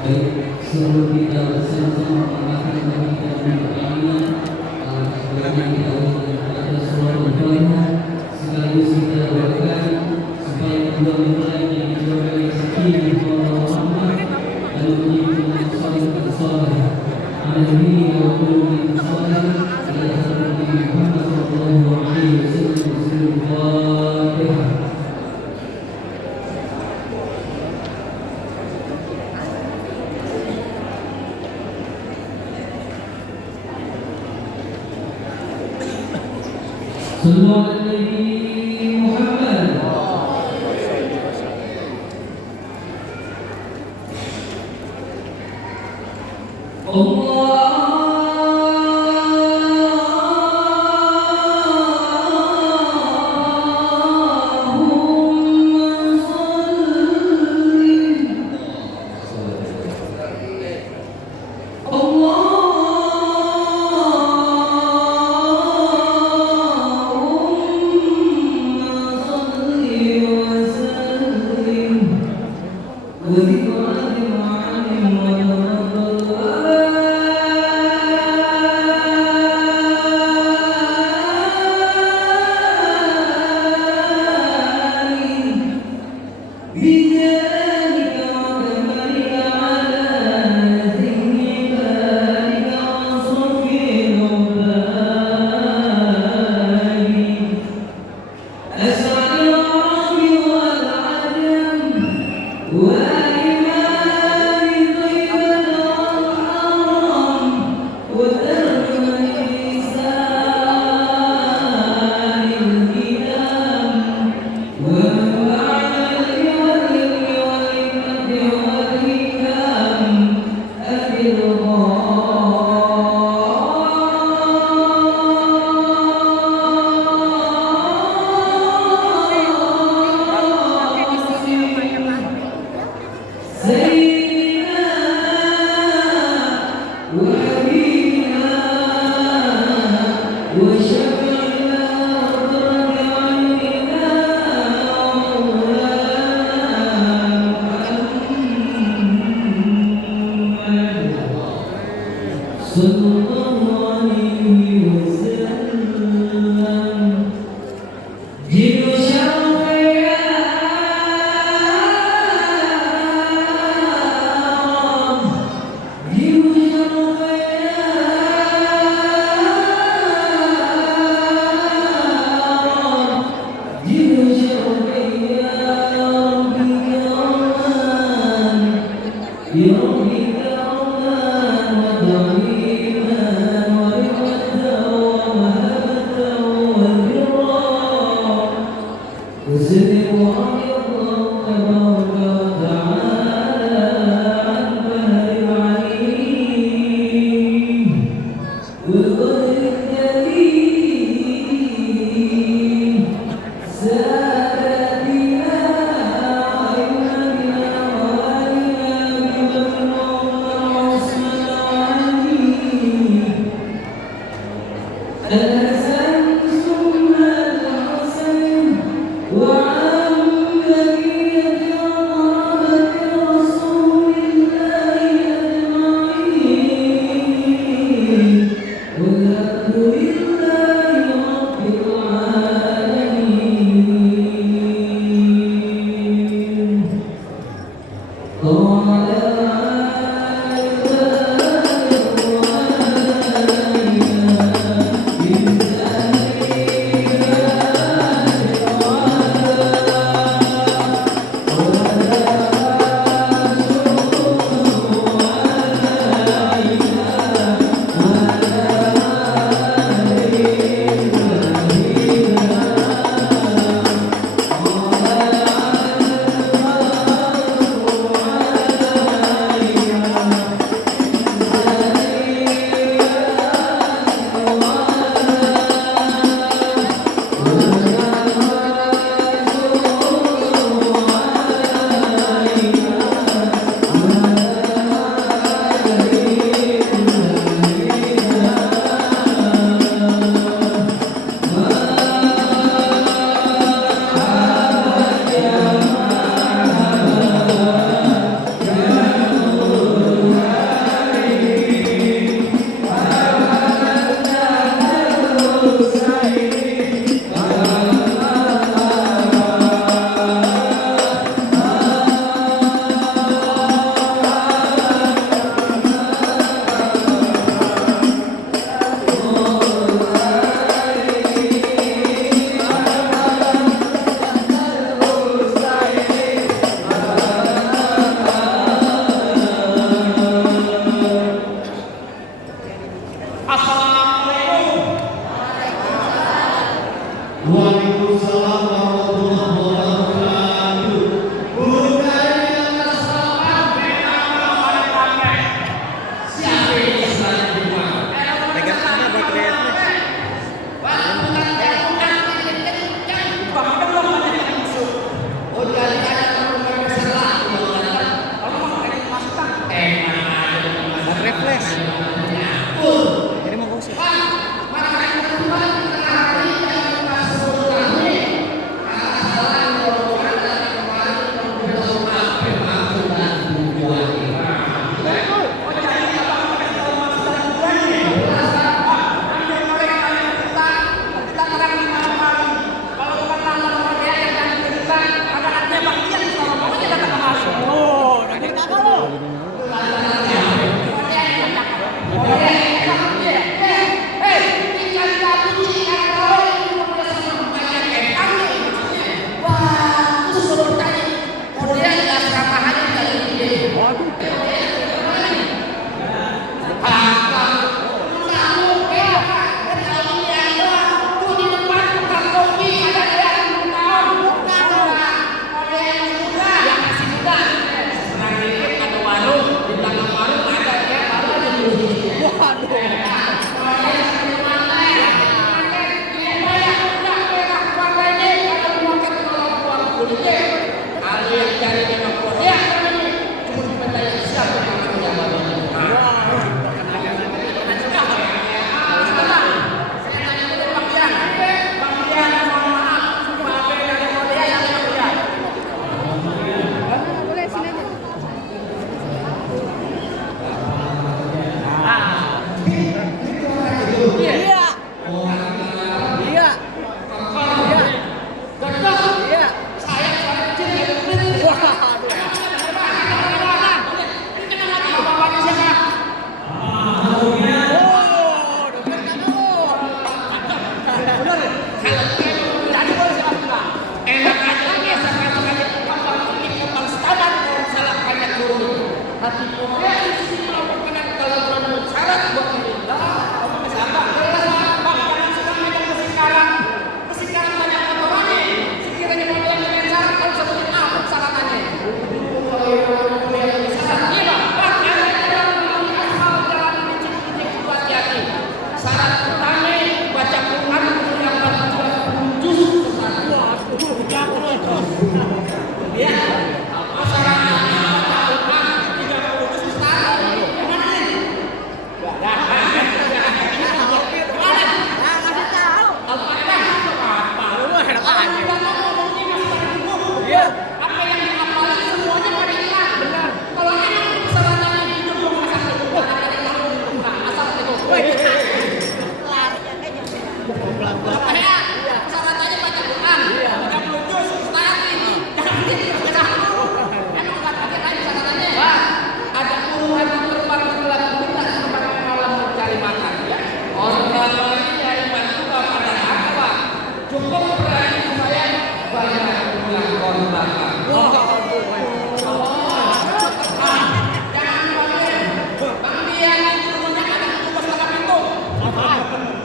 Baik, sebelum kita bersama-sama mengakhiri kita kami, sebagai kita ada suara berdoa sekaligus kita doakan supaya kedua mempelai yang didoakan sakinah Muhammad lalu menjadi soleh soleh. Amin ya rabbal alamin. Ila hadrati Muhammad sallallahu alaihi wasallam. Fatihah. Sallallahu alaihi Muhammad.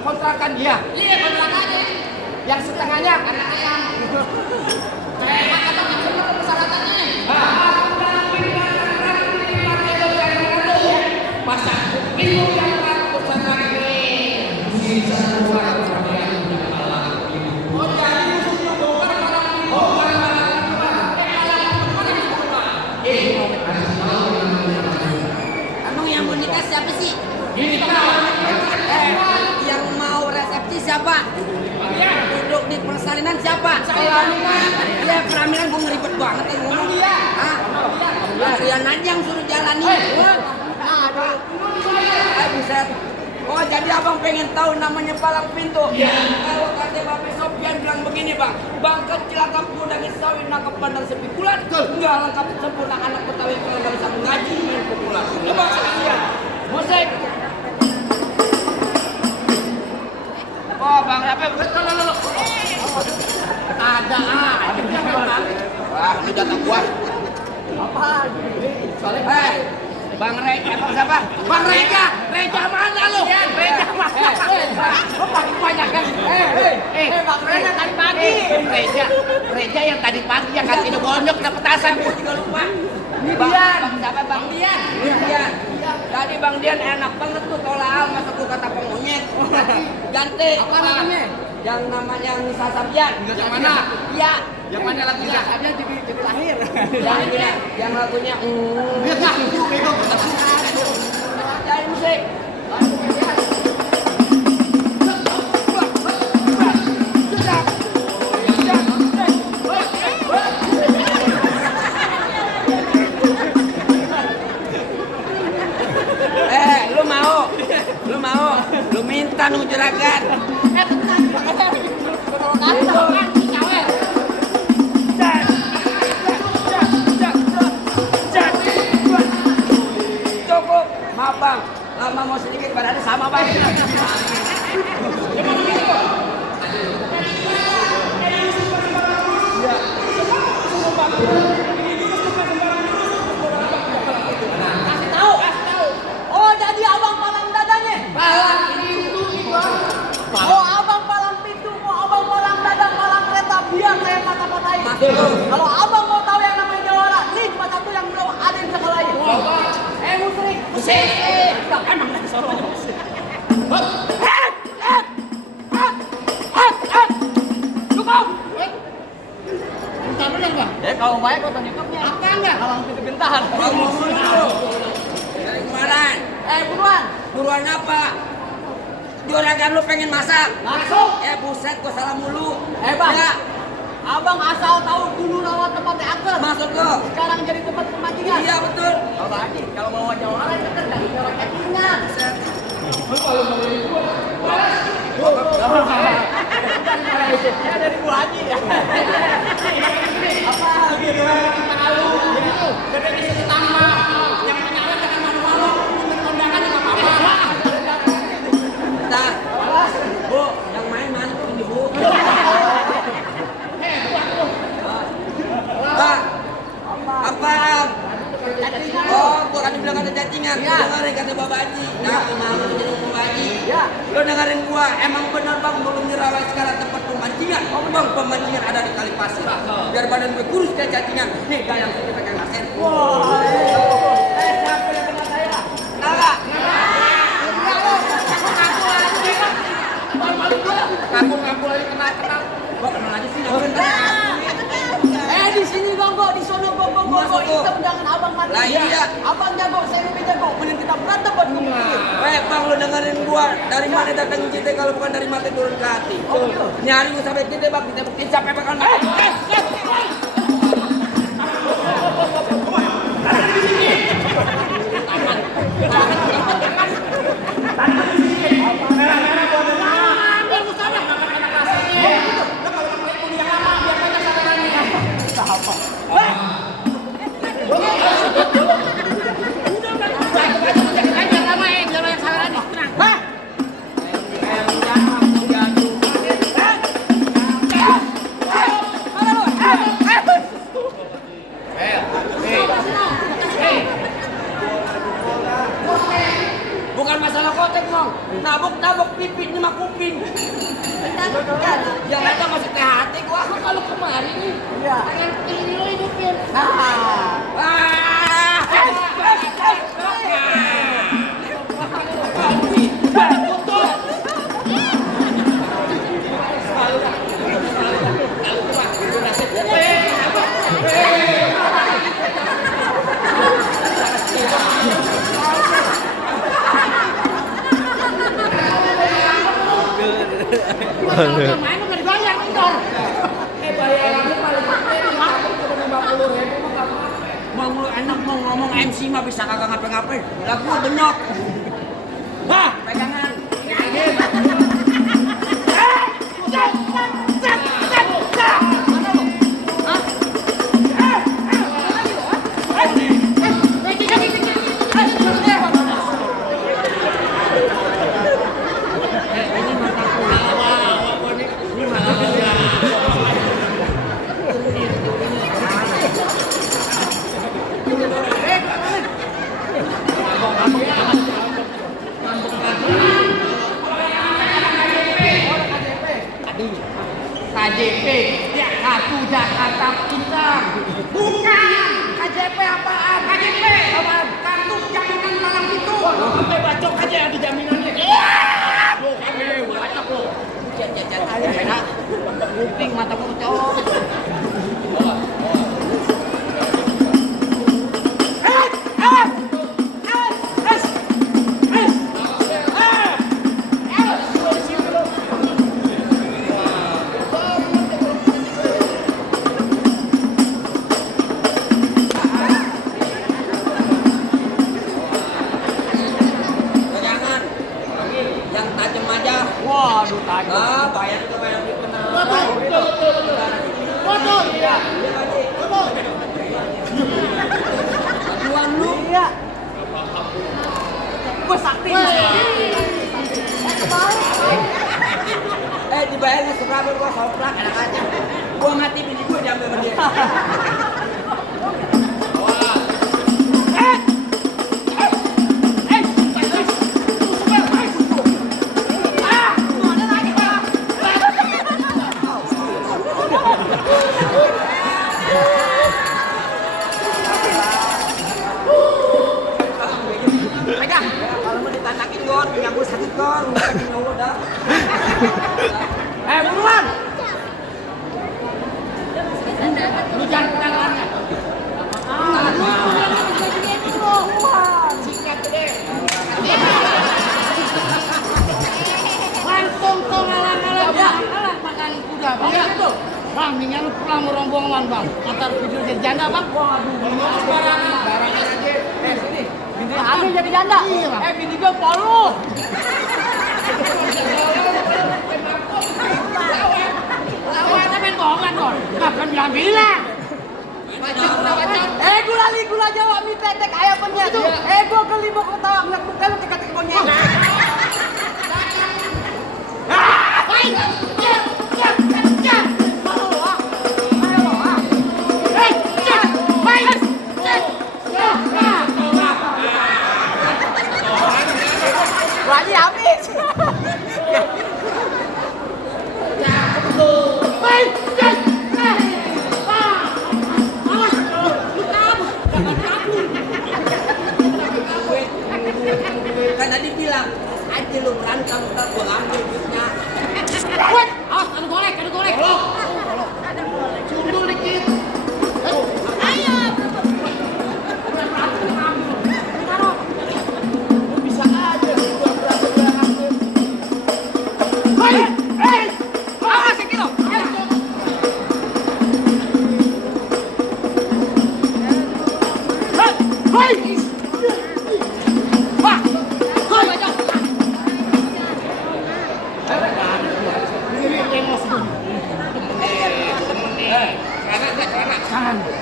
Kontrakan dia. Iya, kontrakannya. Yang setengahnya anak ayam. Kata bang persyaratannya. Pasang itu yang ratusan kali. Bisa keluar oh jadi musuhnya bongkar malam ini. Bongkar Emang yang mau nikah siapa sih? kita. Yang mau resepsi siapa? Duduk di persalinan siapa? Pelaminan. Ya pelaminan gue ngeribet banget yang ngomong. Hah? Rian aja yang suruh jalani. Buset. Oh jadi abang pengen tahu namanya palang pintu? Iya. Kalau kata Bapak Sofian bilang begini bang, bangkat cilaka kuda ngesawi nangkep pandang sepi bulan, enggak lengkap sempurna anak Betawi kalau nggak bisa mengaji main pukulan. Coba sekalian, musik. Oh bang Rapi betul lo. Ada bang. Wah ini data gua. Apa? Soalnya Bang Reja, Bang siapa? Bang Reja, Reja mana lu? Reja mana? Lu paling banyak kan? Bang Reja tadi pagi. Reja yang tadi pagi yang kasih bonyok ke petasan. Gua juga lupa. Dian. Bang siapa? Bang Dian. Dian. Tadi Bang Dian enak banget tuh tolak masa gua kata pengonyet. Ganti. Apa namanya? Yang namanya yang Nisa Sabian. Yang mana? Iya. Yang mana lagunya? Sabian jadi lahir. Yang lagunya Jadi musik. Lu minta nung juragan. Cukup, maaf bang, lama mau sedikit badannya sama bang. Emang dari Solo. Cukup. Bentar bener bang. Ya kalau baik kau YouTube-nya. Apa enggak? Kalau itu bentar. Bangun dulu. Dari kemarin. Buruan. Buruan apa? Juragan lu pengen masak? Masuk. Buset, gua salah mulu. Bang. Ya, Abang asal tahu dulu nama tempatnya angker. masuk lo. Sekarang jadi tempat pemancingan. Iya betul. Kalau Haji, kalau mau wajar orang dekat dari orang cacingan. Saya dari Bu Haji ya. Apa gitu? Tahu gitu. Jadi di sini tambah yang menyala jangan malu-malu. Kondangan enggak apa-apa. Bentar. Bu, yang main mantu ini, Bu. Pak, apa? Oh, gua kan bilang ada cacingan. Iya. Dengerin kata Bapak Haji. Nah, malu jadi Bapak Haji. Ya. Lo dengerin gua, emang bener bang belum dirawat sekarang tempat pemancingan. Oh bang, pemancingan ada di Kali Pasir. Biar badan gue kurus kayak cacingan. Nih, gak yang kita pegang asen. Wah. Siapa yang kena saya? Nala. Ngaku lagi kenal. Gua kenal aja sih, ngapain tadi? Di sini gongo, di sono gongo. Masuk, Bu. Hitam jangan abang mati. Lah, iya. Abang jago, saya lebih jago. Mending kita berantem buat ngomongin. Bang, lo dengerin gua. Dari mana datang cinta kalau bukan dari mati turun ke hati. Oh, betul. Nyari gua sampai cinta bang, kita buktiin sampai bakal mati. Bukan masalah kotek, Mong. Nabok pipit sama kuping. Yang ada masih THT gua. Kalau kemarin nih, Iya. tangan kiri lo hidupin. Kalau main udah dibayar motor. Bayarannya paling gede 50.000 mah apa. Mau lu enak mau ngomong MC mah bisa kagak ngapa-ngapain. Lah gua benyok. Bah, pegangan. KJP, Kartu Jakarta Pintar. Bukan. KJP apaan? KJP. Kartu jaminan malam itu. Sampai bacok aja ada jaminannya. Lo kami bacok lo. Cet aja. Kuping mata bocor. Pegangan. Yang tajam aja. Waduh tajam. Ah, bayar itu bayar di benar. Motor. Aduan lu. Iya. Gue sakti. Dibayarnya seberapa gua soplak enak aja. Gua mati bini gua diambil sama dia. Kor, udah. Buruan. Lu jangan pegangannya. Sikat deh. Langsung tuh ngalah makan kuda bang. Iya tuh. Bang, mendingan lu pulang merombongan bang. Antar video jadi janda bang. Waduh, barangan aja. Sini. Bini aku jadi janda. Iya bang. Bini gue polu. Lawan main bohongan kok. Kapan bilang-bilang? Gula Jawa mie tetek ayam penyet. Gue geli mau ketawa ngeliat muka lu teka-teki monyet. Wali habis. Kan tadi bilang, aja lu berantem, ntar gua ambil duitnya. Aduh golek. Sundul dikit. Bisa aja, gua berantem dia ambil. Awas sekilo.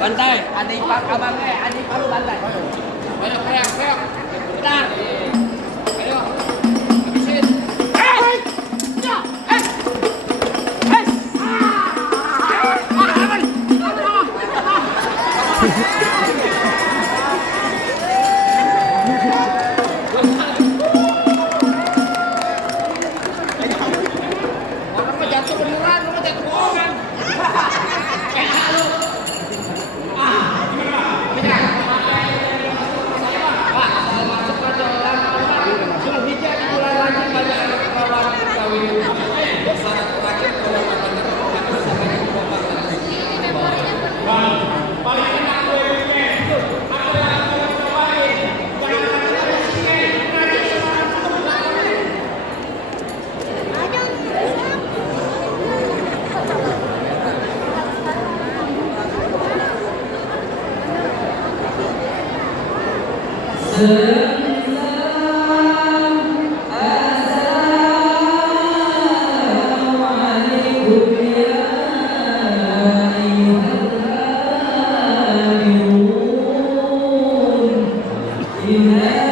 Bantai, ada ipar abangnya, ada ipar lu bantai. Ayo. Bentar. Ayo. Habisin. Orang mah jatuh beneran, lu mah jatuh bohongan. Yeah.